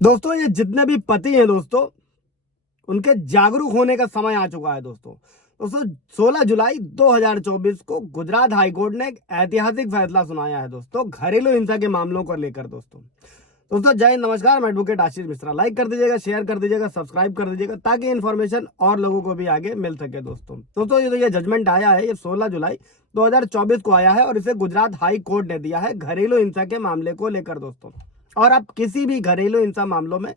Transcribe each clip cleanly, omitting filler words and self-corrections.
दोस्तों ये जितने भी पति हैं दोस्तों, उनके जागरूक होने का समय आ चुका है दोस्तों। 16 जुलाई 2024 को गुजरात हाईकोर्ट ने एक ऐतिहासिक फैसला सुनाया है दोस्तों, घरेलू हिंसा के मामलों को लेकर। दोस्तों जय हिंद, नमस्कार। मैं एडवोकेट आशीष मिश्रा। लाइक कर दीजिएगा, शेयर कर दीजिएगा, सब्सक्राइब कर दीजिएगा ताकि इन्फॉर्मेशन और लोगों को भी आगे मिल सके। दोस्तों ये जजमेंट आया है, ये 16 जुलाई 2024 को आया है और इसे गुजरात हाई कोर्ट ने दिया है घरेलू हिंसा के मामले को लेकर दोस्तों। और अब किसी भी घरेलू हिंसा मामलों में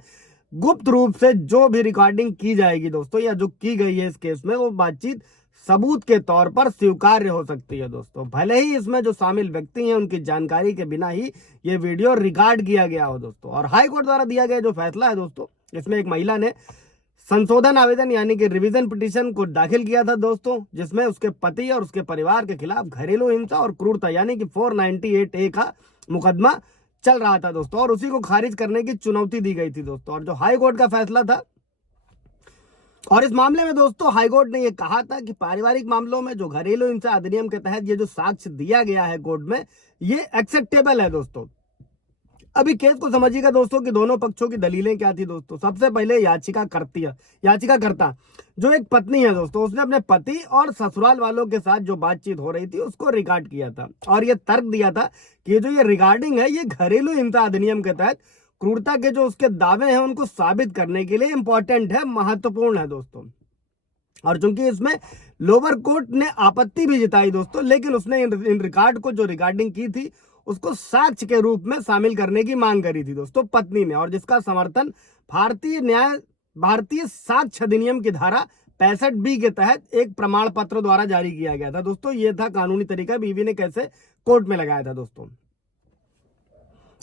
गुप्त रूप से जो भी रिकॉर्डिंग की जाएगी दोस्तों, या जो की गई है इस केस में, वो बातचीत सबूत के तौर पर स्वीकार्य हो सकती है दोस्तों, भले ही इसमें जो शामिल व्यक्ति हैं उनकी जानकारी के बिना ही ये वीडियो रिकॉर्ड किया गया हो दोस्तों। और हाई कोर्ट द्वारा दिया गया जो फैसला है दोस्तों, इसमें एक महिला ने संशोधन आवेदन यानी कि रिवीजन पिटीशन को दाखिल किया था दोस्तों, जिसमें उसके पति और उसके परिवार के खिलाफ घरेलू हिंसा और क्रूरता यानी कि 498A का मुकदमा चल रहा था दोस्तों, और उसी को खारिज करने की चुनौती दी गई थी दोस्तों। और जो हाई कोर्ट का फैसला था, और इस मामले में दोस्तों हाई कोर्ट ने यह कहा था कि पारिवारिक मामलों में जो घरेलू हिंसा अधिनियम के तहत ये जो साक्ष्य दिया गया है कोर्ट में, ये एक्सेप्टेबल है दोस्तों। अभी केस को समझिएगा दोस्तों कि दोनों पक्षों की दलीलें क्या थी दोस्तों। सबसे पहले याचिकाकर्ता जो एक पत्नी है दोस्तों, उसने अपने पति और ससुराल वालों के साथ जो बातचीत हो रही थी उसको रिकॉर्ड किया था, और ये तर्क दिया था कि जो ये रिकॉर्डिंग है ये घरेलू हिंसा अधिनियम के तहत क्रूरता के जो उसके दावे हैं उनको साबित करने के लिए इंपॉर्टेंट है, महत्वपूर्ण है दोस्तों। और चूंकि इसमें लोअर कोर्ट ने आपत्ति भी जताई दोस्तों, लेकिन उसने इन रिकॉर्ड को जो रिकॉर्डिंग की थी उसको साक्ष्य के रूप में शामिल करने की मांग करी थी दोस्तों पत्नी ने, और जिसका समर्थन भारतीय साक्ष्य अधिनियम की धारा 65B के तहत एक प्रमाण पत्र द्वारा जारी किया गया था दोस्तों। ये था कानूनी तरीका बीवी ने कैसे कोर्ट में लगाया था दोस्तों।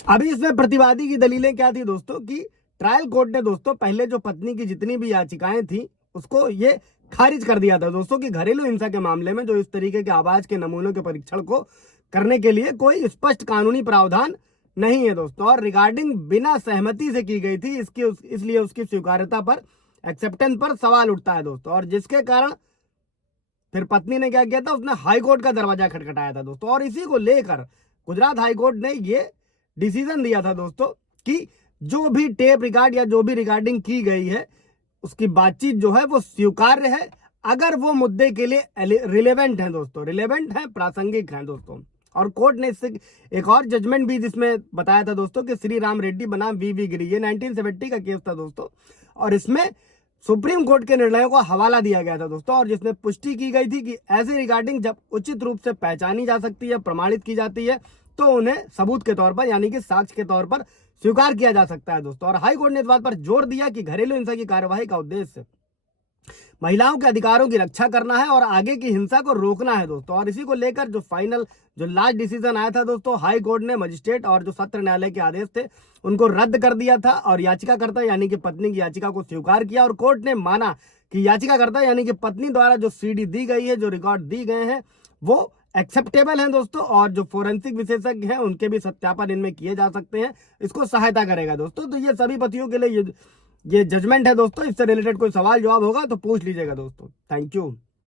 अभी इसमें प्रतिवादी की दलीलें क्या थी दोस्तों कि ट्रायल कोर्ट ने दोस्तों पहले जो पत्नी की जितनी भी याचिकाएं थी उसको ये खारिज कर दिया था दोस्तों कि घरेलू हिंसा के मामले में जो इस तरीके के आवाज के नमूनों के परीक्षण को करने के लिए कोई स्पष्ट कानूनी प्रावधान नहीं है दोस्तों, और रिगार्डिंग बिना सहमति से की गई थी, इसलिए उसकी स्वीकार्यता पर, एक्सेप्टेंस पर सवाल उठता है दोस्तों। और जिसके कारण फिर पत्नी ने क्या किया था, उसने हाई कोर्ट का दरवाजा खटखटाया था दोस्तों, और इसी को लेकर गुजरात हाई कोर्ट ने ये डिसीजन दिया था दोस्तों कि जो भी टेप रिकॉर्ड या जो भी रिकॉर्डिंग की गई है उसकी बातचीत जो है वो स्वीकार्य है अगर वो मुद्दे के लिए रिलेवेंट है दोस्तों, रिलेवेंट है, प्रासंगिक है दोस्तों। और कोर्ट ने इससे एक और जजमेंट भी जिसमें बताया था दोस्तों कि श्री राम रेड्डी बनाम वी गिरी, ये 1970 का केस था दोस्तों, और इसमें सुप्रीम कोर्ट के निर्णयों को हवाला दिया गया था दोस्तों, और जिसमें पुष्टि की गई थी कि ऐसी रिकॉर्डिंग जब उचित रूप से पहचानी जा सकती है, प्रमाणित की जाती है, तो उन्हें सबूत के तौर पर यानी कि साक्ष्य के तौर पर स्वीकार किया जा सकता है दोस्तों। और हाई कोर्ट ने इस बात पर जोर दिया कि घरेलू हिंसा की कार्यवाही का उद्देश्य महिलाओं के अधिकारों की रक्षा करना है और आगे की हिंसा को रोकना है दोस्तों। और इसी को लेकर जो लास्ट डिसीजन आया था दोस्तों, हाई कोर्ट ने मजिस्ट्रेट और जो सत्र न्यायालय के आदेश थे उनको रद्द कर दिया था, और याचिकाकर्ता यानी कि पत्नी की याचिका को स्वीकार किया, और कोर्ट ने माना कि याचिकाकर्ता यानी कि पत्नी द्वारा जो सीडी दी गई है, जो रिकॉर्ड दी गए हैं, वो एक्सेप्टेबल हैं दोस्तों, और जो फोरेंसिक विशेषज्ञ हैं उनके भी सत्यापन इनमें किए जा सकते हैं, इसको सहायता करेगा दोस्तों। तो ये सभी पतियों के लिए ये जजमेंट है दोस्तों। इससे रिलेटेड कोई सवाल जवाब होगा तो पूछ लीजिएगा दोस्तों। Thank you.